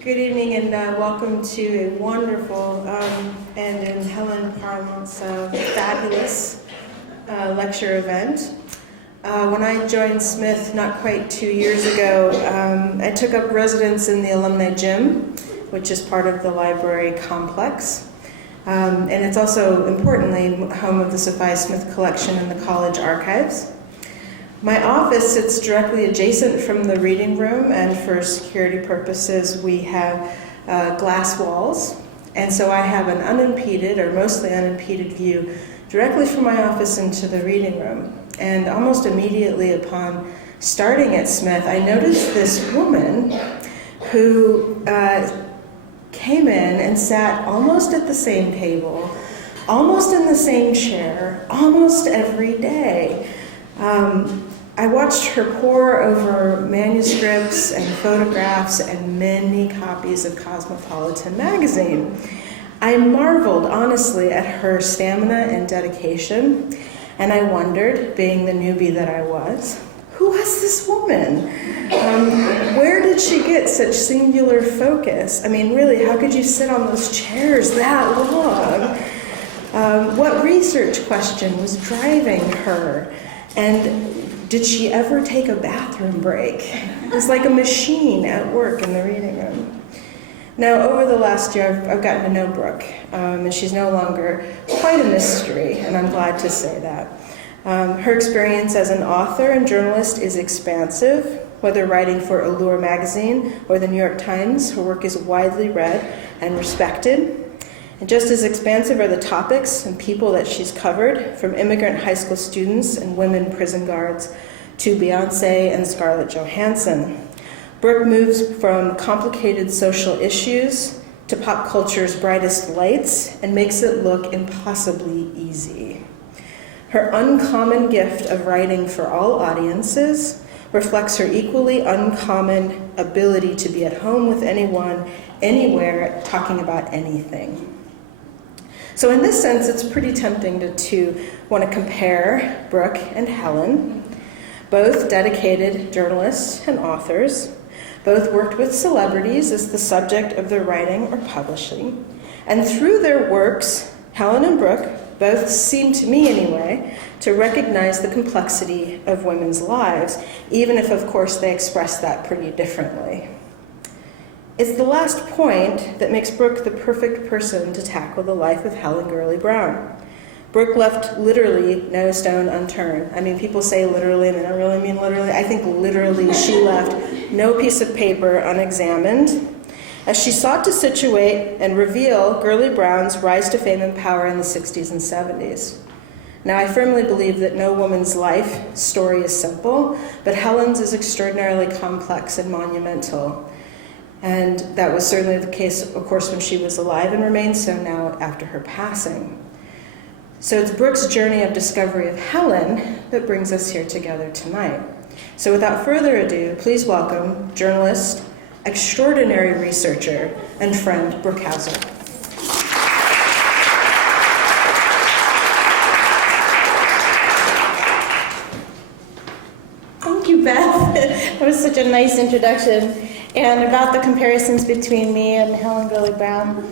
Good evening and welcome to a wonderful and in Helen parlance fabulous lecture event. When I joined Smith not quite 2 years ago, I took up residence in the alumni gym, which is part of the library complex. And it's also, importantly, home of the Sophia Smith collection and the college archives. My office sits directly adjacent from the reading room, and for security purposes, we have glass walls. And so I have an unimpeded, or mostly unimpeded view directly from my office into the reading room. And almost immediately upon starting at Smith, I noticed this woman who came in and sat almost at the same table, almost in the same chair, almost every day. I watched her pore over manuscripts and photographs and many copies of Cosmopolitan magazine. I marveled, honestly, at her stamina and dedication, and I wondered, being the newbie that I was, who was this woman? Where did she get such singular focus? I mean, really, how could you sit on those chairs that long? What research question was driving her? And did she ever take a bathroom break? It was like a machine at work in the reading room. Now, over the last year, I've gotten to know Brooke, and she's no longer quite a mystery, and I'm glad to say that. Her experience as an author and journalist is expansive. Whether writing for Allure magazine or the New York Times, her work is widely read and respected. And just as expansive are the topics and people that she's covered, from immigrant high school students and women prison guards to Beyoncé and Scarlett Johansson. Brooke moves from complicated social issues to pop culture's brightest lights and makes it look impossibly easy. Her uncommon gift of writing for all audiences reflects her equally uncommon ability to be at home with anyone, anywhere, talking about anything. So in this sense, it's pretty tempting to want to compare Brooke and Helen, both dedicated journalists and authors, both worked with celebrities as the subject of their writing or publishing, and through their works, Helen and Brooke both seem, to me anyway, to recognize the complexity of women's lives, even if, of course, they express that pretty differently. It's the last point that makes Brooke the perfect person to tackle the life of Helen Gurley Brown. Brooke left literally no stone unturned. I mean, people say literally, and they don't really mean literally. I think literally she left no piece of paper unexamined as she sought to situate and reveal Gurley Brown's rise to fame and power in the 60s and 70s. Now, I firmly believe that no woman's life story is simple, but Helen's is extraordinarily complex and monumental. And that was certainly the case, of course, when she was alive, and remains so now after her passing. So it's Brooke's journey of discovery of Helen that brings us here together tonight. So without further ado, please welcome journalist, extraordinary researcher, and friend, Brooke Hauser. Thank you, Beth. That was such a nice introduction. And about the comparisons between me and Helen Gurley Brown,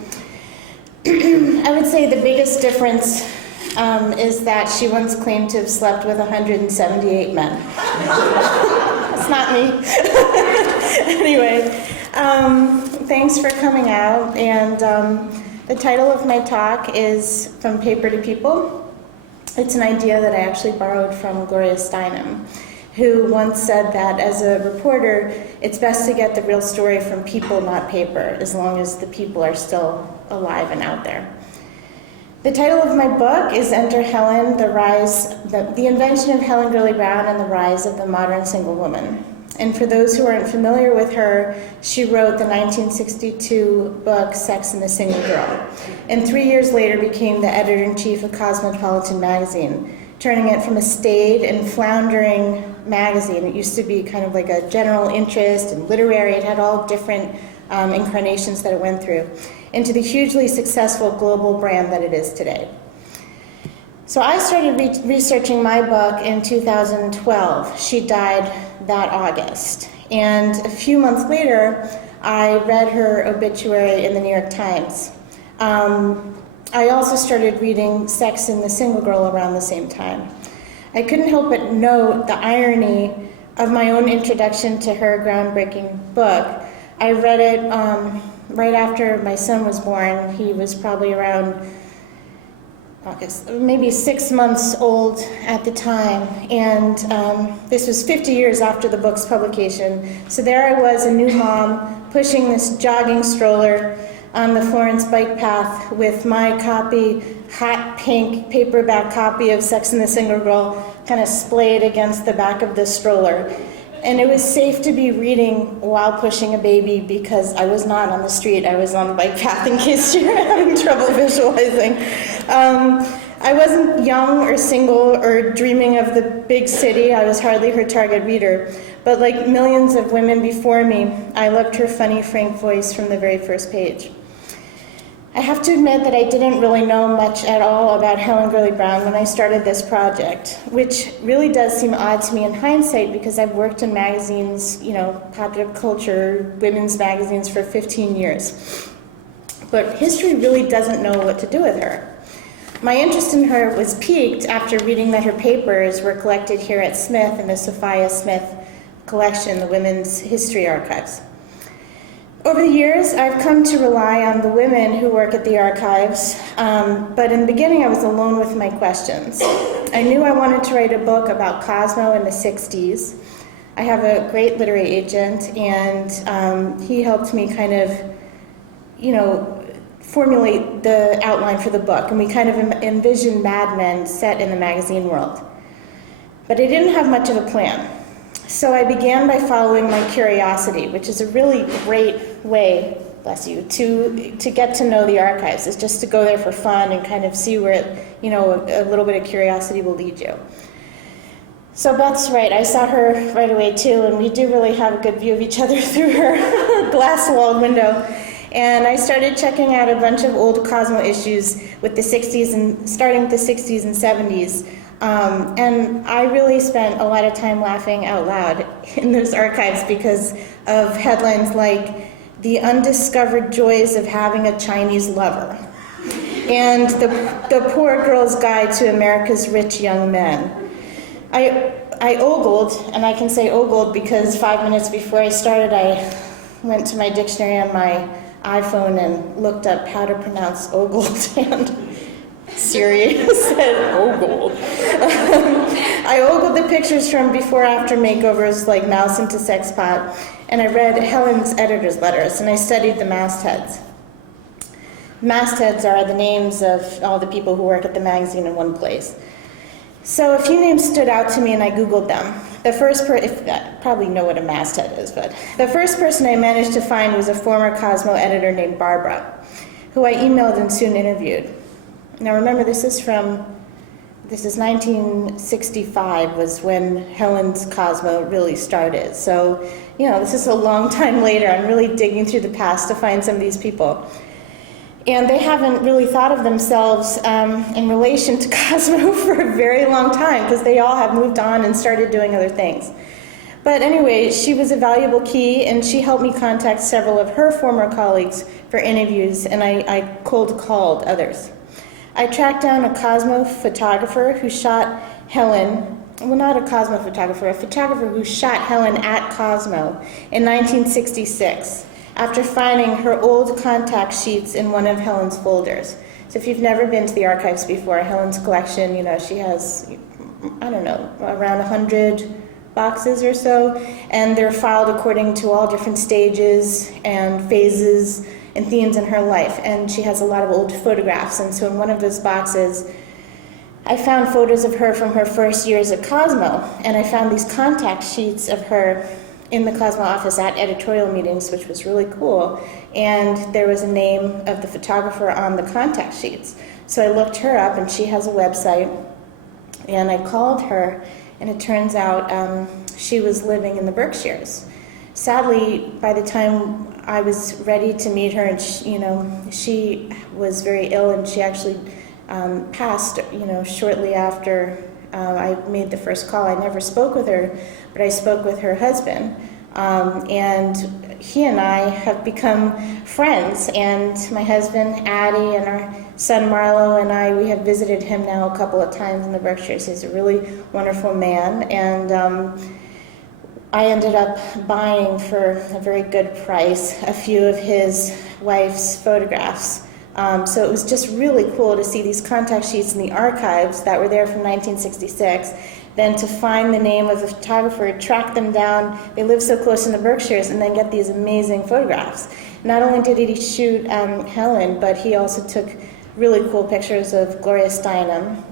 I would say the biggest difference is that she once claimed to have slept with 178 men. That's not me. Anyway, thanks for coming out. And the title of my talk is From Paper to People. It's an idea that I actually borrowed from Gloria Steinem, who once said that as a reporter, it's best to get the real story from people, not paper, as long as the people are still alive and out there. The title of my book is Enter Helen, the Invention of Helen Gurley Brown and the Rise of the Modern Single Woman. And for those who aren't familiar with her, she wrote the 1962 book, Sex and the Single Girl, and 3 years later became the editor-in-chief of Cosmopolitan magazine, turning it from a staid and floundering magazine. It used to be kind of like a general interest and literary. It had all different incarnations that it went through, into the hugely successful global brand that it is today. So I started researching my book in 2012. She died that August. And a few months later, I read her obituary in the New York Times. I also started reading Sex and the Single Girl around the same time. I couldn't help but note the irony of my own introduction to her groundbreaking book. I read it right after my son was born. He was probably around maybe 6 months old at the time, and this was 50 years after the book's publication. So there I was, a new mom, pushing this jogging stroller on the Florence bike path with my copy, hot pink paperback copy of Sex and the Single Girl, kind of splayed against the back of the stroller. And it was safe to be reading while pushing a baby because I was not on the street, I was on the bike path, in case you're having trouble visualizing. I wasn't young or single or dreaming of the big city. I was hardly her target reader. But like millions of women before me, I loved her funny, frank voice from the very first page. I have to admit that I didn't really know much at all about Helen Gurley Brown when I started this project, which really does seem odd to me in hindsight because I've worked in magazines, popular culture, women's magazines for 15 years. But history really doesn't know what to do with her. My interest in her was piqued after reading that her papers were collected here at Smith in the Sophia Smith collection, the Women's History Archives. Over the years, I've come to rely on the women who work at the archives, but in the beginning I was alone with my questions. I knew I wanted to write a book about Cosmo in the 60s. I have a great literary agent, and he helped me kind of, formulate the outline for the book, and we kind of envisioned Mad Men set in the magazine world. But I didn't have much of a plan. So I began by following my curiosity, which is a really great way, bless you, to get to know the archives, is just to go there for fun and kind of see where, a little bit of curiosity will lead you. So Beth's right, I saw her right away too, and we do really have a good view of each other through her glass-walled window. And I started checking out a bunch of old Cosmo issues with the 60s and starting with the 60s and 70s. And I really spent a lot of time laughing out loud in those archives because of headlines like "The Undiscovered Joys of Having a Chinese Lover" and the Poor Girl's Guide to America's Rich Young Men. I ogled, and I can say ogled because 5 minutes before I started, I went to my dictionary on my iPhone and looked up how to pronounce ogled, and Siri said ogled. I ogled the pictures from before-after makeovers like Mouse into Sex Pot, and I read Helen's editor's letters, and I studied the mastheads. Mastheads are the names of all the people who work at the magazine in one place. So a few names stood out to me, and I Googled them. The first probably know what a masthead is, but the first person I managed to find was a former Cosmo editor named Barbara, who I emailed and soon interviewed. Now remember, this is 1965 was when Helen's Cosmo really started. So, this is a long time later. I'm really digging through the past to find some of these people. And they haven't really thought of themselves in relation to Cosmo for a very long time because they all have moved on and started doing other things. But anyway, she was a valuable key, and she helped me contact several of her former colleagues for interviews, and I cold called others. I tracked down a Cosmo photographer who shot Helen, well, not a Cosmo photographer, a photographer who shot Helen at Cosmo in 1966 after finding her old contact sheets in one of Helen's folders. So if you've never been to the archives before, Helen's collection, she has, around 100 boxes or so, and they're filed according to all different stages and phases and themes in her life, and she has a lot of old photographs. And so in one of those boxes, I found photos of her from her first years at Cosmo, and I found these contact sheets of her in the Cosmo office at editorial meetings, which was really cool, and there was a name of the photographer on the contact sheets. So I looked her up, and she has a website, and I called her, and it turns out she was living in the Berkshires. Sadly, by the time I was ready to meet her, and she was very ill, and she actually passed, shortly after I made the first call. I never spoke with her, but I spoke with her husband. And he and I have become friends. And my husband, Addie, and our son, Marlo, and we have visited him now a couple of times in the Berkshires. He's a really wonderful man. And I ended up buying for a very good price a few of his wife's photographs. So it was just really cool to see these contact sheets in the archives that were there from 1966, then to find the name of the photographer, track them down, they live so close in the Berkshires, and then get these amazing photographs. Not only did he shoot Helen, but he also took really cool pictures of Gloria Steinem.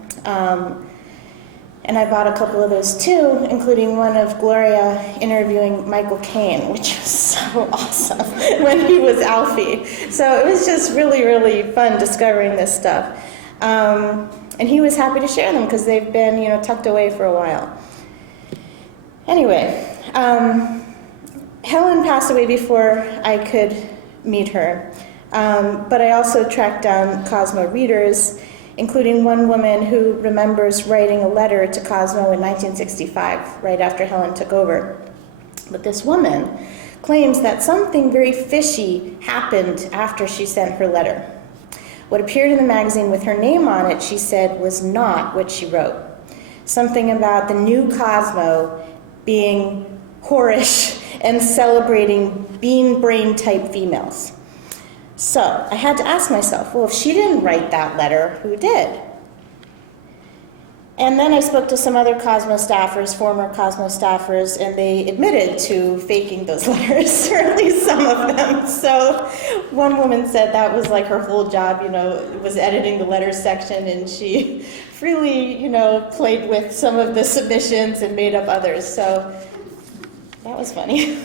And I bought a couple of those too, including one of Gloria interviewing Michael Caine, which was so awesome when he was Alfie. So it was just really, really fun discovering this stuff. And he was happy to share them because they've been, tucked away for a while. Anyway, Helen passed away before I could meet her. But I also tracked down Cosmo readers, including one woman who remembers writing a letter to Cosmo in 1965, right after Helen took over. But this woman claims that something very fishy happened after she sent her letter. What appeared in the magazine with her name on it, she said, was not what she wrote. Something about the new Cosmo being whorish and celebrating bean brain type females. So I had to ask myself, well, if she didn't write that letter, who did? And then I spoke to some other Cosmo staffers, former Cosmo staffers, and they admitted to faking those letters, or at least some of them. So one woman said that was like her whole job, was editing the letters section, and she freely, played with some of the submissions and made up others. So that was funny.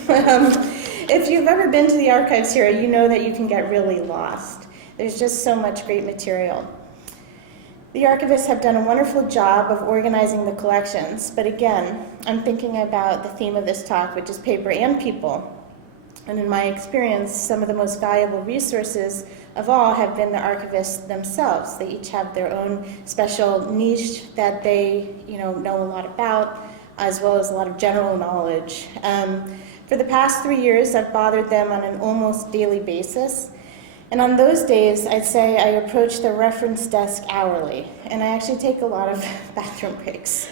If you've ever been to the archives here, you know that you can get really lost. There's just so much great material. The archivists have done a wonderful job of organizing the collections, but again, I'm thinking about the theme of this talk, which is paper and people. And in my experience, some of the most valuable resources of all have been the archivists themselves. They each have their own special niche that they, know a lot about, as well as a lot of general knowledge. For the past 3 years, I've bothered them on an almost daily basis. And on those days, I'd say I approach the reference desk hourly. And I actually take a lot of bathroom breaks,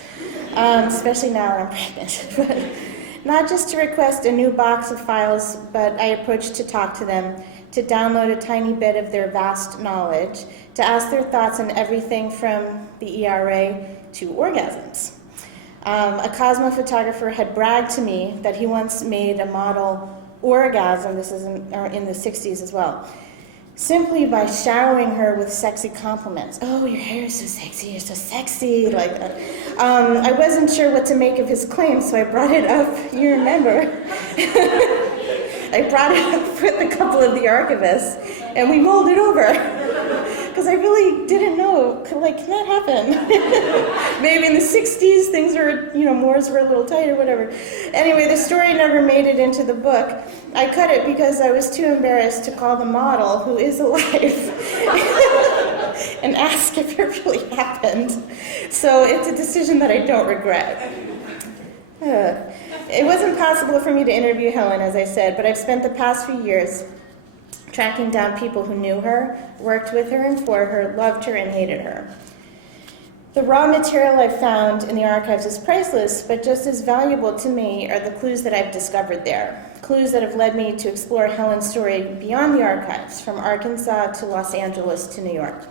especially now when I'm pregnant. But not just to request a new box of files, but I approach to talk to them, to download a tiny bit of their vast knowledge, to ask their thoughts on everything from the ERA to orgasms. A Cosmo photographer had bragged to me that he once made a model orgasm, this is in the 60s as well, simply by showering her with sexy compliments. Oh, your hair is so sexy, you're so sexy, like that. I wasn't sure what to make of his claim, so I brought it up, you remember. I brought it up with a couple of the archivists, and we mulled it over. Because I really didn't know, can that happen? Maybe in the 60s things were, Moors were a little tight or whatever. Anyway, the story never made it into the book. I cut it because I was too embarrassed to call the model, who is alive, and ask if it really happened. So it's a decision that I don't regret. It wasn't possible for me to interview Helen, as I said, but I've spent the past few years tracking down people who knew her, worked with her and for her, loved her and hated her. The raw material I've found in the archives is priceless, but just as valuable to me are the clues that I've discovered there. Clues that have led me to explore Helen's story beyond the archives, from Arkansas to Los Angeles to New York.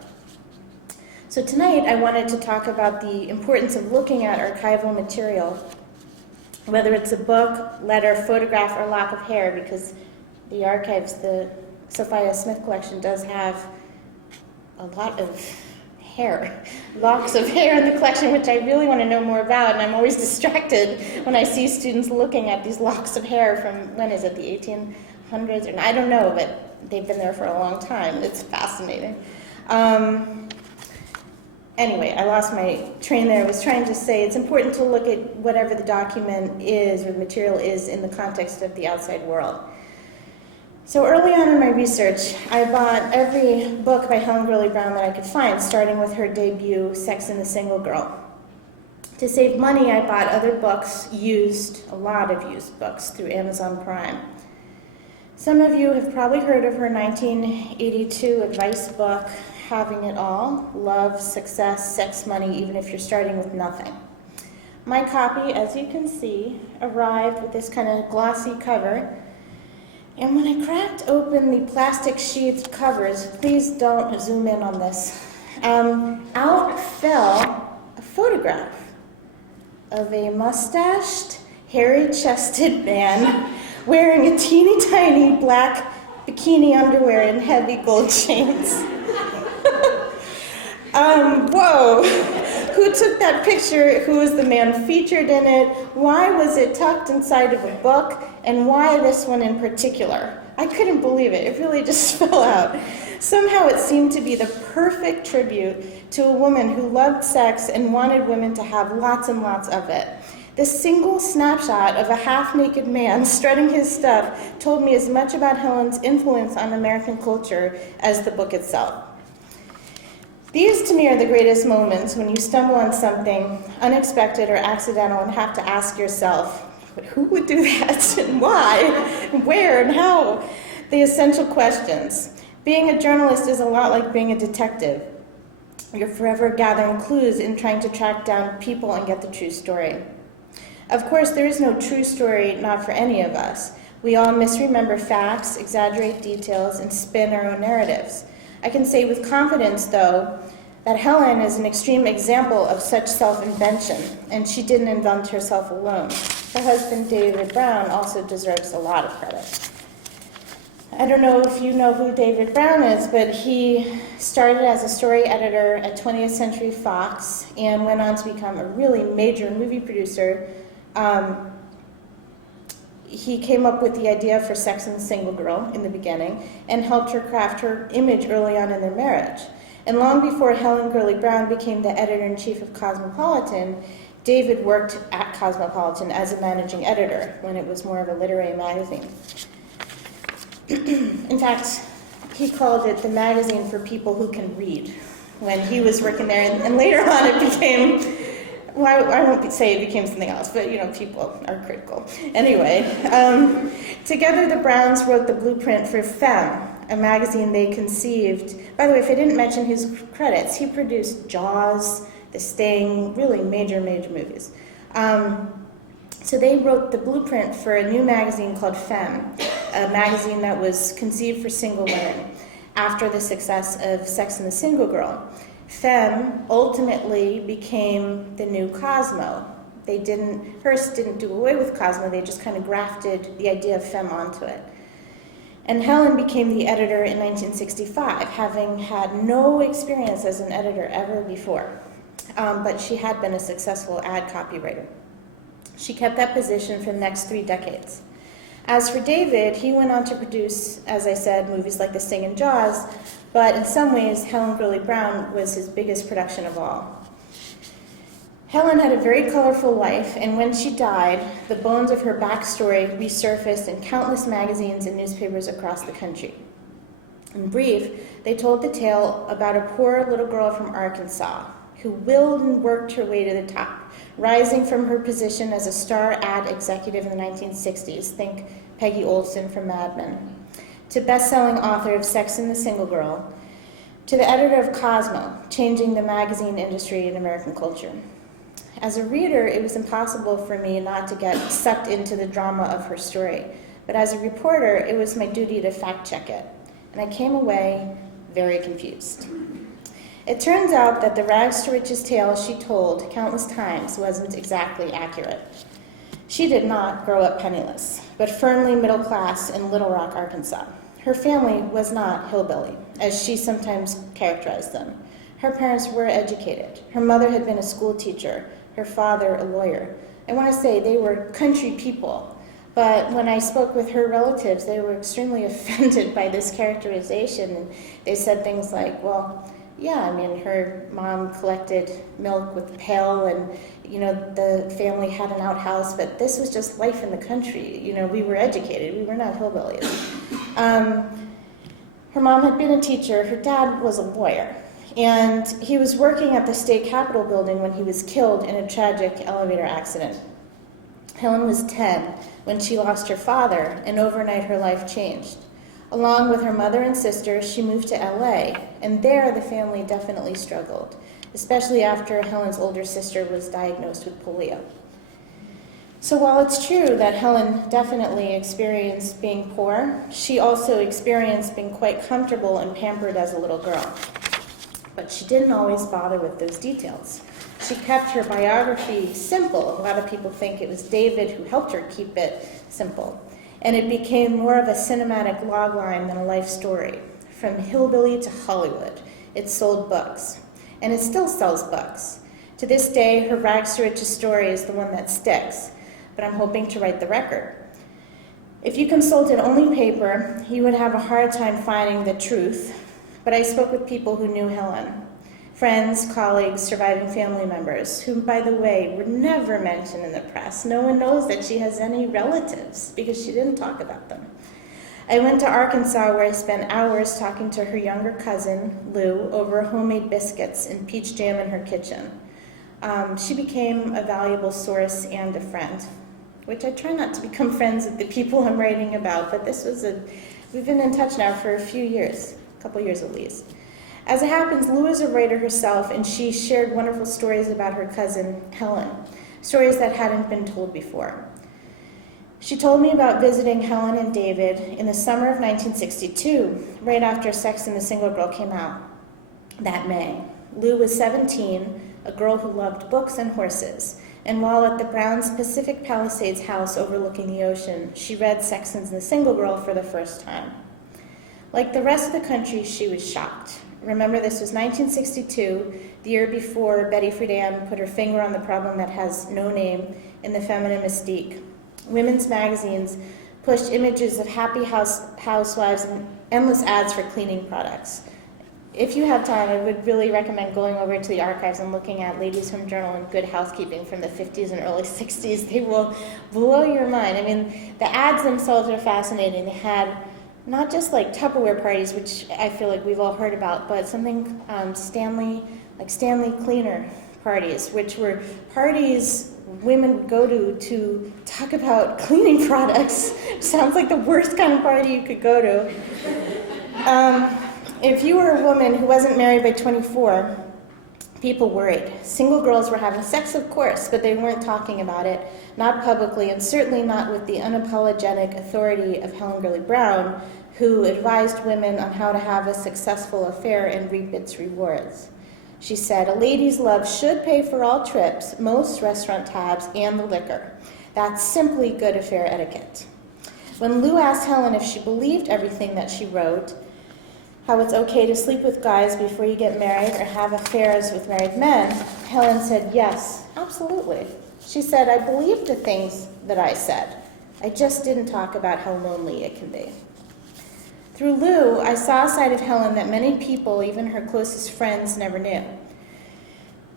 So tonight I wanted to talk about the importance of looking at archival material, whether it's a book, letter, photograph, or lock of hair, because the archives, the Sophia Smith collection does have a lot of hair, locks of hair in the collection, which I really want to know more about, and I'm always distracted when I see students looking at these locks of hair from, when is it, the 1800s? Or I don't know, but they've been there for a long time. It's fascinating. Anyway, I lost my train there. I was trying to say it's important to look at whatever the document is or the material is in the context of the outside world. So early on in my research, I bought every book by Helen Gurley Brown that I could find, starting with her debut, Sex and the Single Girl. To save money, I bought other books, a lot of used books through Amazon Prime. Some of you have probably heard of her 1982 advice book, Having It All: Love, Success, Sex, Money, even if you're starting with nothing. My copy, as you can see, arrived with this kind of glossy cover. And when I cracked open the plastic sheathed covers, please don't zoom in on this, out fell a photograph of a mustached, hairy-chested man wearing a teeny tiny black bikini underwear and heavy gold chains. Whoa! Who took that picture? Who was the man featured in it? Why was it tucked inside of a book? And why this one in particular? I couldn't believe it. It really just fell out. Somehow it seemed to be the perfect tribute to a woman who loved sex and wanted women to have lots and lots of it. This single snapshot of a half-naked man strutting his stuff told me as much about Helen's influence on American culture as the book itself. These, to me, are the greatest moments when you stumble on something unexpected or accidental and have to ask yourself, who would do that, and why, and where, and how? The essential questions. Being a journalist is a lot like being a detective. You're forever gathering clues and trying to track down people and get the true story. Of course, there is no true story, not for any of us. We all misremember facts, exaggerate details, and spin our own narratives. I can say with confidence, though, that Helen is an extreme example of such self-invention, and she didn't invent herself alone. Her husband, David Brown, also deserves a lot of credit. I don't know if you know who David Brown is, but he started as a story editor at 20th Century Fox and went on to become a really major movie producer. He came up with the idea for Sex and the Single Girl in the beginning and helped her craft her image early on in their marriage. And long before Helen Gurley Brown became the editor-in-chief of Cosmopolitan, David worked at Cosmopolitan as a managing editor when it was more of a literary magazine. In fact, he called it the magazine for people who can read when he was working there. And later on it became, well, I won't say it became something else, but people are critical. Anyway, together the Browns wrote the blueprint for Femme, a magazine they conceived. By the way, if I didn't mention his credits, he produced Jaws, The Sting, really major movies. So they wrote the blueprint for a new magazine called Femme, a magazine that was conceived for single women after the success of Sex and the Single Girl. Femme ultimately became the new Cosmo. Hearst didn't do away with Cosmo, they just kind of grafted the idea of Femme onto it. And Helen became the editor in 1965, having had no experience as an editor ever before. But she had been a successful ad copywriter. She kept that position for the next 3 decades. As for David, he went on to produce, as I said, movies like The Sting and Jaws, but in some ways, Helen Gurley Brown was his biggest production of all. Helen had a very colorful life, and when she died, the bones of her backstory resurfaced in countless magazines and newspapers across the country. In brief, they told the tale about a poor little girl from Arkansas who willed and worked her way to the top, rising from her position as a star ad executive in the 1960s, think Peggy Olson from Mad Men, to best-selling author of Sex and the Single Girl, to the editor of Cosmo, changing the magazine industry in American culture. As a reader, it was impossible for me not to get sucked into the drama of her story, but as a reporter, it was my duty to fact-check it, and I came away very confused. It turns out that the rags to riches tale she told countless times wasn't exactly accurate. She did not grow up penniless, but firmly middle class in Little Rock, Arkansas. Her family was not hillbilly, as she sometimes characterized them. Her parents were educated. Her mother had been a school teacher, her father a lawyer. I want to say they were country people, but when I spoke with her relatives, they were extremely offended by this characterization. And they said things like, well, yeah, I mean, her mom collected milk with a pail and, the family had an outhouse, but this was just life in the country. We were educated. We were not hillbillies. Her mom had been a teacher. Her dad was a lawyer. And he was working at the state capitol building when he was killed in a tragic elevator accident. Helen was 10 when she lost her father, and overnight her life changed. Along with her mother and sister, she moved to LA, and there the family definitely struggled, especially after Helen's older sister was diagnosed with polio. So while it's true that Helen definitely experienced being poor, she also experienced being quite comfortable and pampered as a little girl. But she didn't always bother with those details. She kept her biography simple. A lot of people think it was David who helped her keep it simple. And it became more of a cinematic logline than a life story. From hillbilly to Hollywood, it sold books. And it still sells books. To this day, her rags to riches story is the one that sticks, but I'm hoping to write the record. If you consulted only paper, you would have a hard time finding the truth, but I spoke with people who knew Helen. Friends, colleagues, surviving family members, who, by the way, were never mentioned in the press. No one knows that she has any relatives because she didn't talk about them. I went to Arkansas where I spent hours talking to her younger cousin, Lou, over homemade biscuits and peach jam in her kitchen. She became a valuable source and a friend, which I try not to become friends with the people I'm writing about, but we've been in touch now for a few years, a couple years at least. As it happens, Lou is a writer herself, and she shared wonderful stories about her cousin, Helen, stories that hadn't been told before. She told me about visiting Helen and David in the summer of 1962, right after Sex and the Single Girl came out that May. Lou was 17, a girl who loved books and horses, and while at the Browns' Pacific Palisades house overlooking the ocean, she read Sex and the Single Girl for the first time. Like the rest of the country, she was shocked. Remember, this was 1962, the year before Betty Friedan put her finger on the problem that has no name in the feminine mystique. Women's magazines pushed images of happy housewives and endless ads for cleaning products. If you have time, I would really recommend going over to the archives and looking at Ladies' Home Journal and Good Housekeeping from the 50s and early 60s. They will blow your mind. I mean, the ads themselves are fascinating. They had not just like Tupperware parties, which I feel like we've all heard about, but something Stanley Cleaner parties, which were parties women would go to talk about cleaning products. Sounds like the worst kind of party you could go to. If you were a woman who wasn't married by 24, people worried. Single girls were having sex, of course, but they weren't talking about it, not publicly, and certainly not with the unapologetic authority of Helen Gurley Brown, who advised women on how to have a successful affair and reap its rewards. She said, "A lady's love should pay for all trips, most restaurant tabs, and the liquor. That's simply good affair etiquette." When Lou asked Helen if she believed everything that she wrote, how it's okay to sleep with guys before you get married or have affairs with married men, Helen said, "Yes, absolutely." She said, "I believed the things that I said. I just didn't talk about how lonely it can be." Through Lou, I saw a side of Helen that many people, even her closest friends, never knew.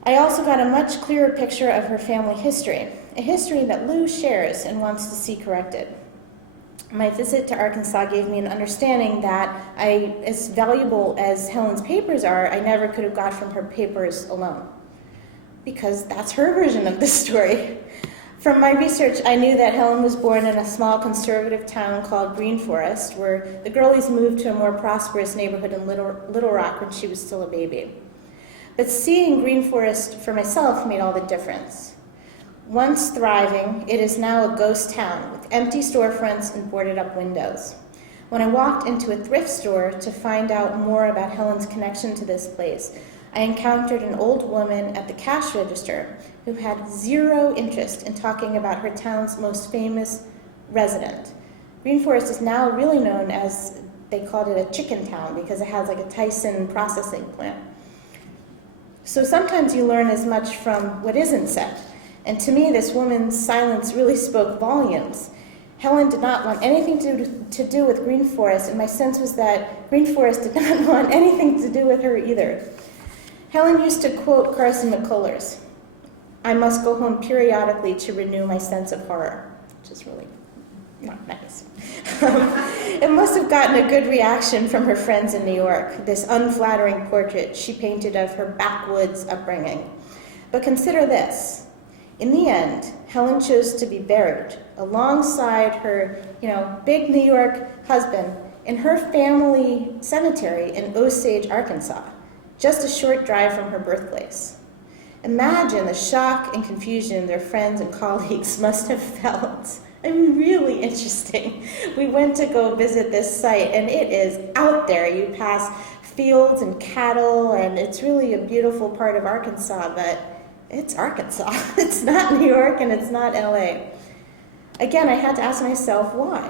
I also got a much clearer picture of her family history, a history that Lou shares and wants to see corrected. My visit to Arkansas gave me an understanding that as valuable as Helen's papers are, I never could have got from her papers alone, because that's her version of the story. From my research, I knew that Helen was born in a small conservative town called Green Forest, where the Gurleys moved to a more prosperous neighborhood in Little Rock when she was still a baby. But seeing Green Forest for myself made all the difference. Once thriving, it is now a ghost town with empty storefronts and boarded up windows. When I walked into a thrift store to find out more about Helen's connection to this place, I encountered an old woman at the cash register who had zero interest in talking about her town's most famous resident. Green Forest is now really known as, they called it a chicken town because it has like a Tyson processing plant. So sometimes you learn as much from what isn't said. And to me, this woman's silence really spoke volumes. Helen did not want anything to do with Green Forest, and my sense was that Green Forest did not want anything to do with her either. Helen used to quote Carson McCullers, "I must go home periodically to renew my sense of horror," which is really not nice. It must have gotten a good reaction from her friends in New York, this unflattering portrait she painted of her backwoods upbringing. But consider this. In the end, Helen chose to be buried alongside her, big New York husband in her family cemetery in Osage, Arkansas, just a short drive from her birthplace. Imagine the shock and confusion their friends and colleagues must have felt. I mean, really interesting. We went to go visit this site, and it is out there. You pass fields and cattle, and it's really a beautiful part of Arkansas, but it's Arkansas. It's not New York, and it's not LA. Again, I had to ask myself why.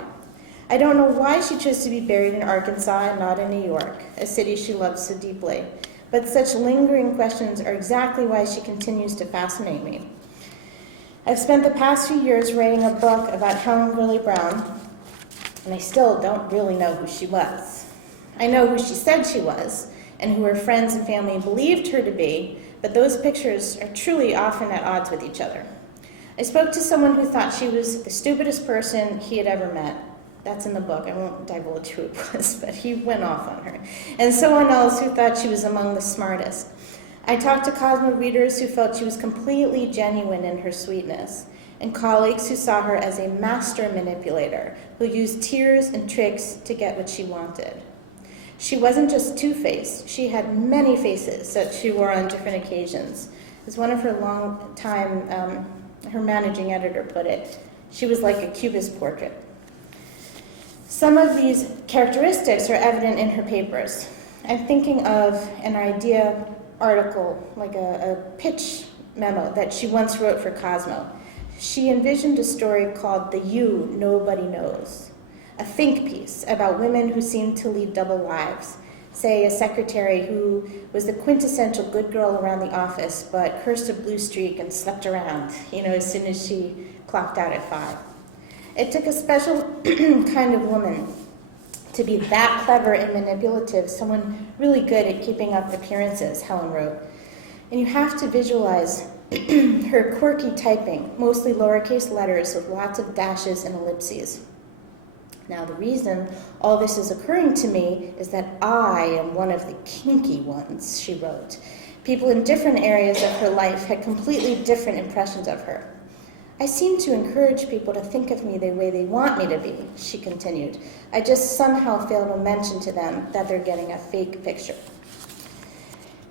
I don't know why she chose to be buried in Arkansas and not in New York, a city she loves so deeply. But such lingering questions are exactly why she continues to fascinate me. I've spent the past few years writing a book about Helen Gurley Brown, and I still don't really know who she was. I know who she said she was, and who her friends and family believed her to be, but those pictures are truly often at odds with each other. I spoke to someone who thought she was the stupidest person he had ever met. That's in the book. I won't divulge who it was, but he went off on her. And someone else who thought she was among the smartest. I talked to Cosmo readers who felt she was completely genuine in her sweetness, and colleagues who saw her as a master manipulator who used tears and tricks to get what she wanted. She wasn't just two-faced. She had many faces that she wore on different occasions. As one of her her managing editor put it, she was like a cubist portrait. Some of these characteristics are evident in her papers. I'm thinking of an idea article, like a pitch memo that she once wrote for Cosmo. She envisioned a story called The You Nobody Knows, a think piece about women who seem to lead double lives. Say a secretary who was the quintessential good girl around the office, but cursed a blue streak and slept around, as soon as she clocked out at 5. It took a special kind of woman to be that clever and manipulative, someone really good at keeping up appearances, Helen wrote. And you have to visualize her quirky typing, mostly lowercase letters with lots of dashes and ellipses. Now, the reason all this is occurring to me is that I am one of the kinky ones, she wrote. People in different areas of her life had completely different impressions of her. I seem to encourage people to think of me the way they want me to be, she continued. I just somehow fail to mention to them that they're getting a fake picture.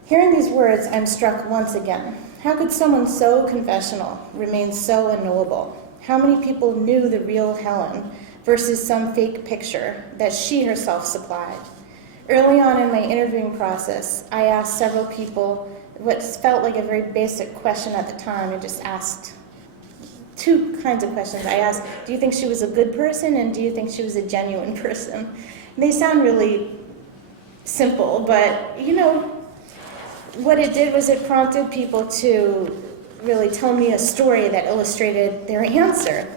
Hearing these words, I'm struck once again. How could someone so confessional remain so unknowable? How many people knew the real Helen versus some fake picture that she herself supplied? Early on in my interviewing process, I asked several people what felt like a very basic question at the time. I just asked two kinds of questions. I asked, do you think she was a good person, and do you think she was a genuine person? And they sound really simple, but what it did was it prompted people to really tell me a story that illustrated their answer.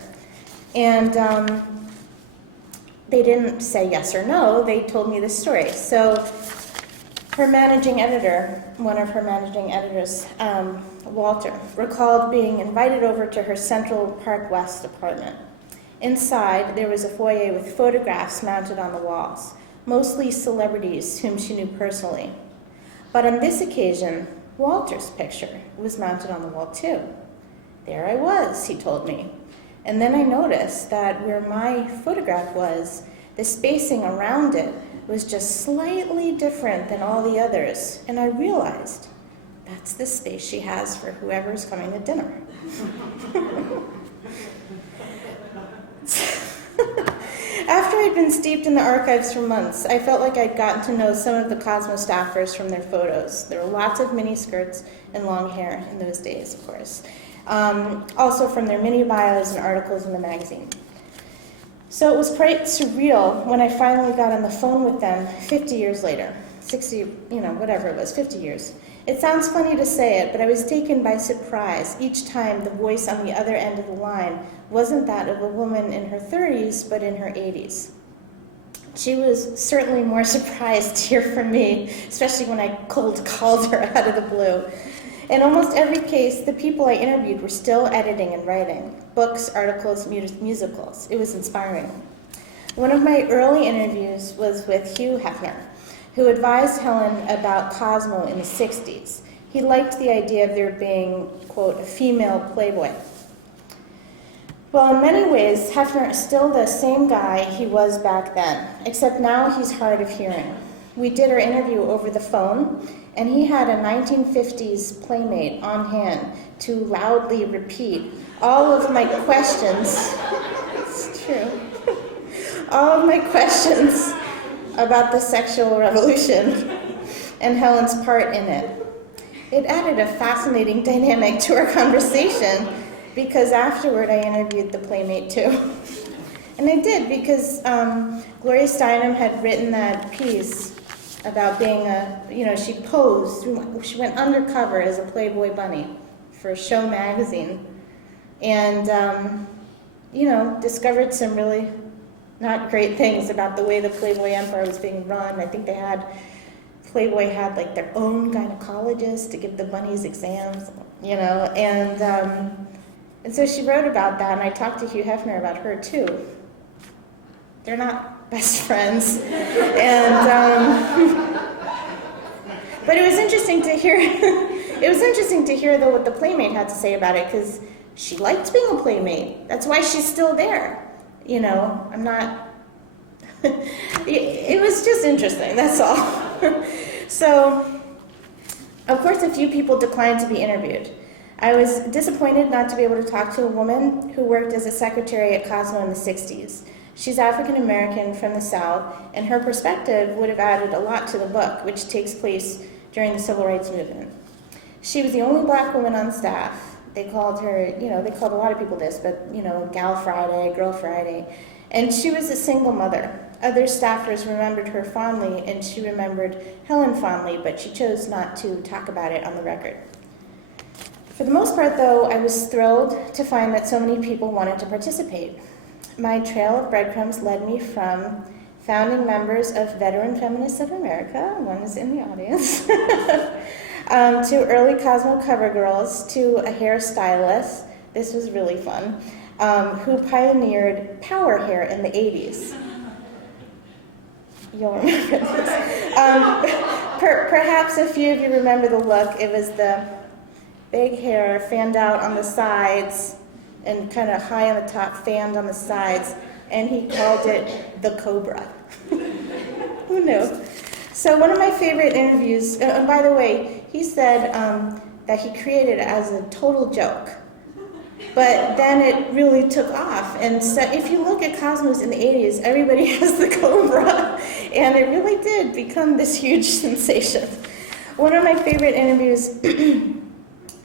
And they didn't say yes or no, they told me this story. So her managing editor, one of her managing editors, Walter, recalled being invited over to her Central Park West apartment. Inside, there was a foyer with photographs mounted on the walls, mostly celebrities whom she knew personally. But on this occasion, Walter's picture was mounted on the wall too. There I was, he told me. And then I noticed that where my photograph was, the spacing around it was just slightly different than all the others. And I realized that's the space she has for whoever's coming to dinner. After I'd been steeped in the archives for months, I felt like I'd gotten to know some of the Cosmo staffers from their photos. There were lots of mini skirts and long hair in those days, of course. Also from their mini bios and articles in the magazine. So it was quite surreal when I finally got on the phone with them 50 years later. 60, whatever it was, 50 years. It sounds funny to say it, but I was taken by surprise each time the voice on the other end of the line wasn't that of a woman in her 30s, but in her 80s. She was certainly more surprised to hear from me, especially when I cold called her out of the blue. In almost every case, the people I interviewed were still editing and writing books, articles, musicals. It was inspiring. One of my early interviews was with Hugh Hefner, who advised Helen about Cosmo in the 60s. He liked the idea of there being, quote, a female Playboy. Well, in many ways, Hefner is still the same guy he was back then, except now he's hard of hearing. We did our interview over the phone, and he had a 1950s Playmate on hand to loudly repeat all of my questions. It's true. All of my questions about the sexual revolution and Helen's part in it. It added a fascinating dynamic to our conversation because afterward I interviewed the Playmate too. And I did because Gloria Steinem had written that piece about being she posed, she went undercover as a Playboy bunny for Show magazine and, discovered some really not great things about the way the Playboy empire was being run. I think Playboy had like their own gynecologist to give the bunnies exams, and so she wrote about that, and I talked to Hugh Hefner about her too. They're not best friends, but it was interesting to hear. It was interesting to hear though what the Playmate had to say about it because she liked being a Playmate. That's why she's still there. I'm not. It was just interesting. That's all. So, of course, a few people declined to be interviewed. I was disappointed not to be able to talk to a woman who worked as a secretary at Cosmo in the 60s. She's African American from the South, and her perspective would have added a lot to the book, which takes place during the Civil Rights Movement. She was the only black woman on staff. They called her, they called a lot of people this, but, Gal Friday, Girl Friday. And she was a single mother. Other staffers remembered her fondly, and she remembered Helen fondly, but she chose not to talk about it on the record. For the most part, though, I was thrilled to find that so many people wanted to participate. My trail of breadcrumbs led me from founding members of Veteran Feminists of America, one is in the audience, to early Cosmo cover girls, to a hairstylist, this was really fun, who pioneered power hair in the 80s. You'll remember this. Perhaps a few of you remember the look. It was the big hair fanned out on the sides and kind of high on the top, fanned on the sides, and he called it the Cobra. Who knew? So one of my favorite interviews, and by the way, he said that he created it as a total joke. But then it really took off. And so if you look at Cosmos in the 80s, everybody has the Cobra. And it really did become this huge sensation. One of my favorite interviews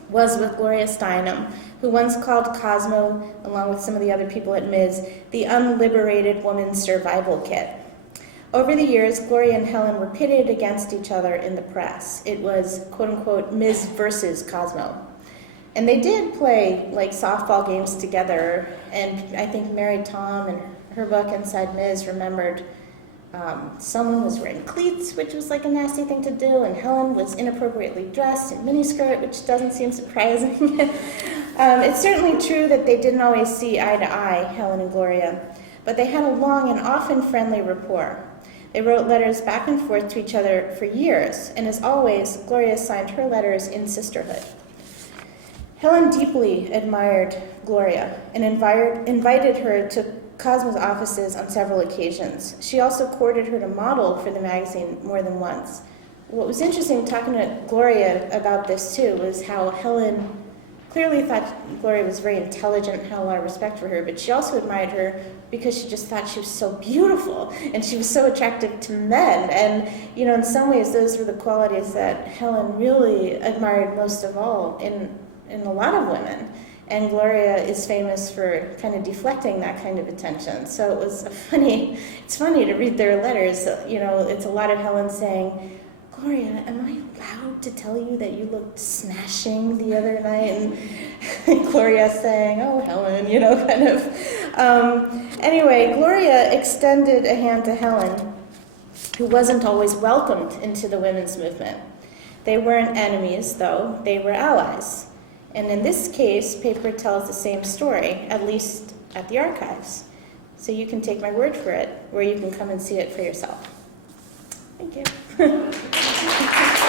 was with Gloria Steinem, who once called Cosmo, along with some of the other people at Ms., the unliberated woman's survival kit. Over the years, Gloria and Helen were pitted against each other in the press. It was, quote unquote, Ms. versus Cosmo. And they did play like softball games together, and I think Mary Tom in her book Inside Ms. remembered someone was wearing cleats, which was like a nasty thing to do, and Helen was inappropriately dressed in miniskirt, which doesn't seem surprising. It's certainly true that they didn't always see eye to eye, Helen and Gloria, but they had a long and often friendly rapport. They wrote letters back and forth to each other for years, and as always, Gloria signed her letters in sisterhood. Helen deeply admired Gloria and invited her to Cosmo's offices on several occasions. She also courted her to model for the magazine more than once. What was interesting talking to Gloria about this too was how Helen clearly thought Gloria was very intelligent and had a lot of respect for her, but she also admired her because she just thought she was so beautiful and she was so attractive to men. And, in some ways those were the qualities that Helen really admired most of all in a lot of women. And Gloria is famous for kind of deflecting that kind of attention. So it's funny to read their letters. It's a lot of Helen saying, Gloria, am I allowed to tell you that you looked smashing the other night? And Gloria saying, oh, Helen, kind of. Anyway, Gloria extended a hand to Helen, who wasn't always welcomed into the women's movement. They weren't enemies, though. They were allies. And in this case, paper tells the same story, at least at the archives. So you can take my word for it, or you can come and see it for yourself. Thank you.